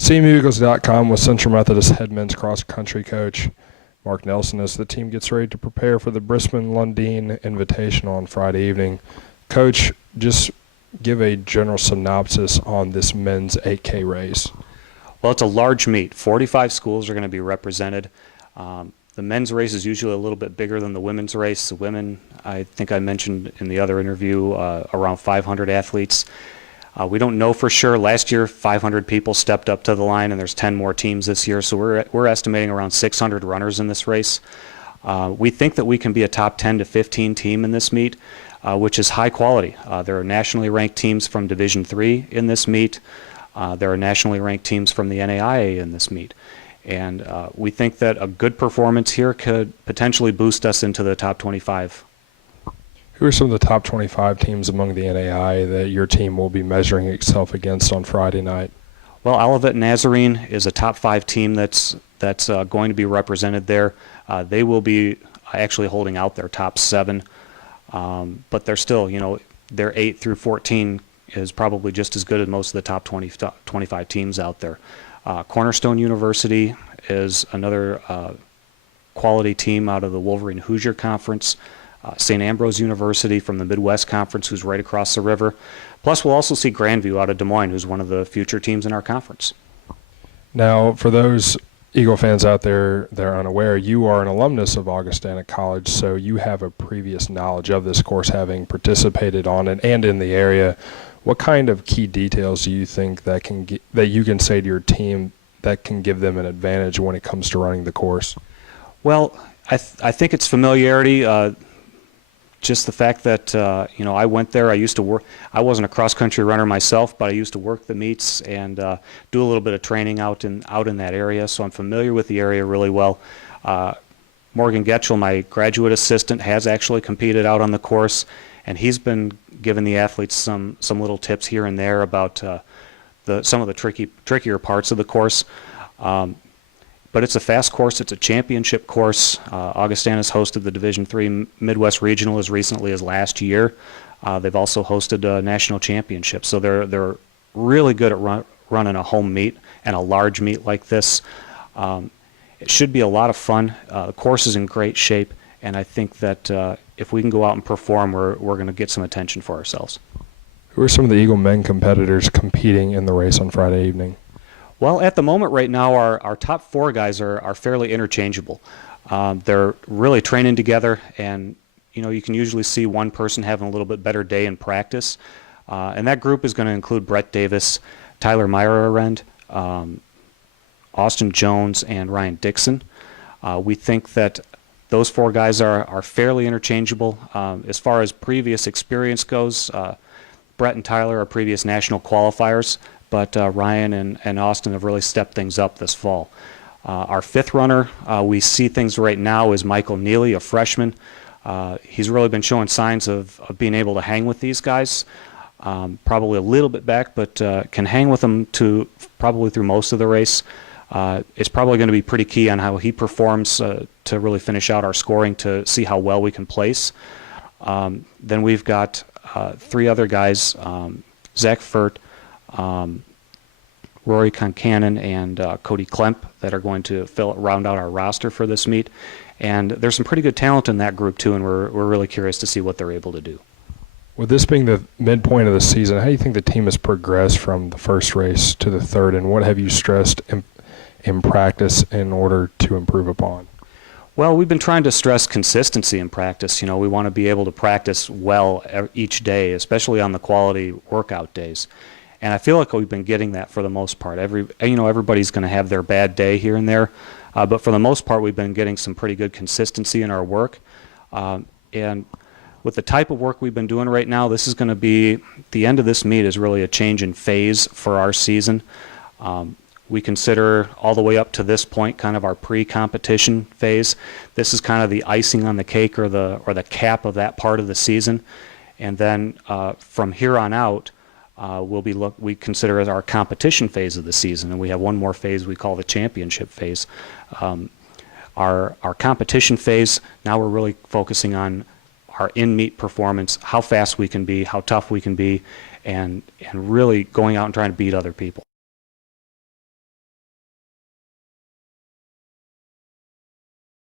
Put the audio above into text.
CMUeagles.com with Central Methodist head men's cross-country coach Mark Nelson as the team gets ready to prepare for the Brissman Lundeen Invitational on Friday evening. Coach, just give a general synopsis on this men's 8K race. Well, it's a large meet. 45 schools are going to be represented. The men's race is usually a little bit bigger than the women's race. The women, I think I mentioned in the other interview, around 500 athletes. We don't know for sure. Last year, 500 people stepped up to the line, and there's 10 more teams this year. So we're estimating around 600 runners in this race. We think that we can be a top 10 to 15 team in this meet, which is high quality. There are nationally ranked teams from Division III in this meet. There are nationally ranked teams from the NAIA in this meet. And we think that a good performance here could potentially boost us into the top 25. Who are some of the top 25 teams among the NAIA that your team will be measuring itself against on Friday night? Well, Olivet Nazarene is a top 5 team that's going to be represented there. They will be actually holding out their top 7, but they're still, their 8 through 14 is probably just as good as most of the top 25 teams out there. Cornerstone University is another quality team out of the Wolverine Hoosier Conference. St. Ambrose University from the Midwest Conference, who's right across the river. Plus, we'll also see Grandview out of Des Moines, who's one of the future teams in our conference. Now, for those Eagle fans out there that are unaware, you are an alumnus of Augustana College, so you have a previous knowledge of this course, having participated on it and in the area. What kind of key details do you think that you can say to your team that can give them an advantage when it comes to running the course? Well, I think it's familiarity. Just the fact that I went there. I used to work. I wasn't a cross-country runner myself, but I used to work the meets and do a little bit of training out in that area. So I'm familiar with the area really well. Morgan Getchell, my graduate assistant, has actually competed out on the course, and he's been giving the athletes some little tips here and there about some of the trickier parts of the course. But it's a fast course. It's a championship course. Augustana's hosted the Division III Midwest Regional as recently as last year. They've also hosted a national championship. So they're really good at running a home meet and a large meet like this. It should be a lot of fun. The course is in great shape, and I think that if we can go out and perform, we're going to get some attention for ourselves. Who are some of the Eagle men competitors competing in the race on Friday evening? Well, at the moment right now, our top 4 guys are fairly interchangeable. They're really training together, and you can usually see one person having a little bit better day in practice. And that group is going to include Brett Davis, Tyler Meyerarend, Austin Jones, and Ryan Dixon. We think that those 4 guys are fairly interchangeable. As far as previous experience goes, Brett and Tyler are previous national qualifiers, but Ryan and Austin have really stepped things up this fall. Our 5th runner, we see things right now, is Michael Neely, a freshman. He's really been showing signs of being able to hang with these guys. Probably a little bit back, but can hang with them probably through most of the race. It's probably going to be pretty key on how he performs to really finish out our scoring to see how well we can place. Then we've got 3 other guys, Zach Furt, Rory Concannon, and Cody Klemp, that are going to round out our roster for this meet. And there's some pretty good talent in that group too, and we're really curious to see what they're able to do. With this being the midpoint of the season, how do you think the team has progressed from the first race to the third, and what have you stressed in practice in order to improve upon? Well, we've been trying to stress consistency in practice. We want to be able to practice well each day, especially on the quality workout days. And I feel like we've been getting that for the most part. Everybody's going to have their bad day here and there, but for the most part, we've been getting some pretty good consistency in our work. And with the type of work we've been doing right now, this is going to be, the end of this meet is really a change in phase for our season. We consider all the way up to this point kind of our pre-competition phase. This is kind of the icing on the cake, or the cap of that part of the season. And then from here on out, we consider as our competition phase of the season, and we have one more phase we call the championship phase. Our competition phase, now we're really focusing on our in-meet performance, how fast we can be, how tough we can be, and really going out and trying to beat other people.